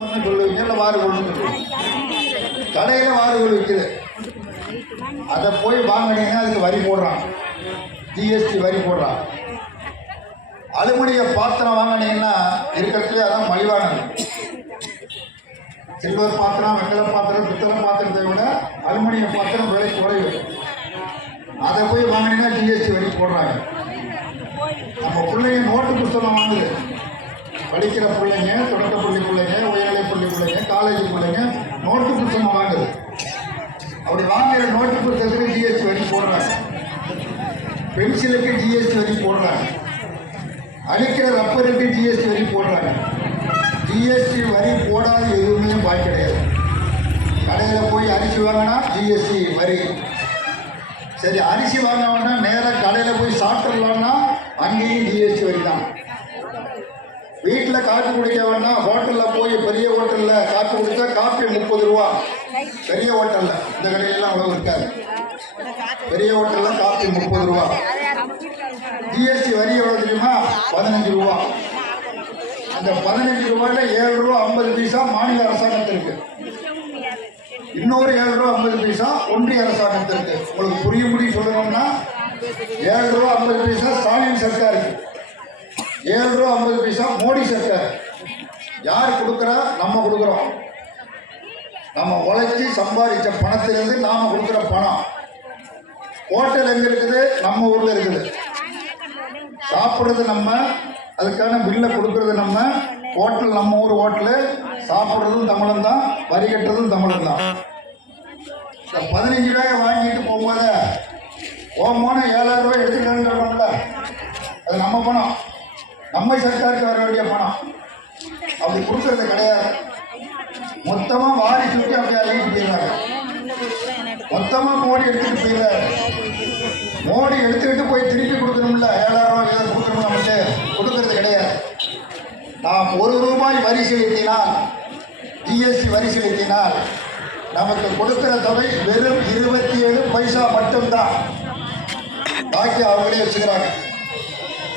சொல்லுவீங்க, வாறுகோல் கடையில் வாறுகோல் விற்குது. அதை போய் வாங்கினீங்கன்னா அதுக்கு வரி போடுறான், ஜிஎஸ்டி வரி போடுறான். அலுமினிய பாத்திரம் வாங்கினீங்கன்னா இருக்கிறதுலே அதான் மலிவானது. சில்வர் பாத்திரம், வெங்கல பாத்திரம், பித்தளை பாத்திரத்தை விட அலுமினிய பாத்திரம் விலை குறைவு. அதை போய் வாங்கினீங்கன்னா ஜிஎஸ்டி வரி போடுறாங்க. நம்ம பிள்ளைங்க நோட்டு புத்தகம் வாங்குது, படிக்கிற பிள்ளைங்க, தொடக்க பள்ளி பிள்ளைங்க, உயர்நிலை பள்ளி பிள்ளைங்க, காலேஜ் பிள்ளைங்க நோட்டு புத்தகம் வாங்குது. அப்படி வாங்குற நோட்டு புத்தகத்துக்கு ஜிஎஸ்டி வரி போடுறாங்க, பென்சிலுக்கு ஜிஎஸ்டி வரி போடுறாங்க, அடிக்கிற ரப்பருக்கு ஜிஎஸ்டி வரி போடுறாங்க. ஜிஎஸ்டி வரி போடாத எதுவுமே பாய் கிடையாது. கடையில் போய் அரிசி வாங்கினா ஜிஎஸ்டி வரி. சரி, அரிசி வாங்க வேண்டாம், நேராக கடையில் போய் சாப்பிட்டுலாம்னா அங்கேயும் ஜிஎஸ்டி வரி தான். வீட்டில் காப்பி குடிக்க வேண்டாம், ஹோட்டலில் போய் பெரிய ஹோட்டலில் காப்பி குடித்தா காப்பி 30 ரூபா. பெரிய ஹோட்டலில், இந்த கடையிலலாம் அவ்வளோ இருக்காது. பெரிய ஹோட்டலில் காப்பி 30 ரூபா. ஜிஎஸ்டி வரி எவ்வளோ தெரியுமா? 15 ரூபா. அந்த 15 ரூபாயில் 7 ரூபா 50 பைசா மாநில அரசாங்கத்திற்கு, இன்னொரு 7 ரூபா 50 பைசா ஒன்றிய அரசாங்கத்திற்கு. உங்களுக்கு புரியும்படி சொல்லணும்னா 7 ரூபா 50 பைசா ஸ்டாலின் சர்க்காருக்கு, 7 ரூபா 50 பைசா மோடி சர்க்கார். யார் கொடுக்குறா? நம்ம கொடுக்குறோம். நம்ம உழைச்சி சம்பாதிச்ச பணத்திலிருந்து நாம் கொடுக்குற பணம். ஹோட்டல் எங்கே இருக்குது? நம்ம ஊரில் இருக்குது. சாப்பிட்றது நம்ம, அதுக்கான பில்லை கொடுக்கறது நம்ம. ஹோட்டல் நம்ம ஊர் ஹோட்டலு, சாப்பிட்றதும் தமிழன் தான், வரி கட்டுறதும் தமிழன் தான். இந்த 15 ரூபாயை வாங்கிட்டு போகும்போது போகும்போது 7000 ரூபாய் எடுத்துக்கலான்னு சொல்கிறோம்ல, அது நம்ம பணம், நம்ம சர்க்காருக்கு வர வேண்டிய பணம். அப்படி கொடுக்கறது கிடையாது. மொத்தமாக வாரி சுற்றி அப்படி அழிக்கிட்டு போயிடுறாங்க. மொத்தமாக மோடி எடுத்துகிட்டு போயிடுறாரு. மோடி எடுத்துக்கிட்டு போய் திருப்பி கொடுக்கணும்ல, 7000 ரூபாய் ஏதாவது கொடுக்கணும், நமக்கு கொடுக்கறது கிடையாது. நாம் 1 ரூபாய் வரி செலுத்தினால், ஜிஎஸ்டி வரி செலுத்தினால் நமக்கு கொடுக்கிற தொகை வெறும் 27 பைசா மட்டும்தான். பாக்கி அவங்களே வச்சுக்கிறாங்க.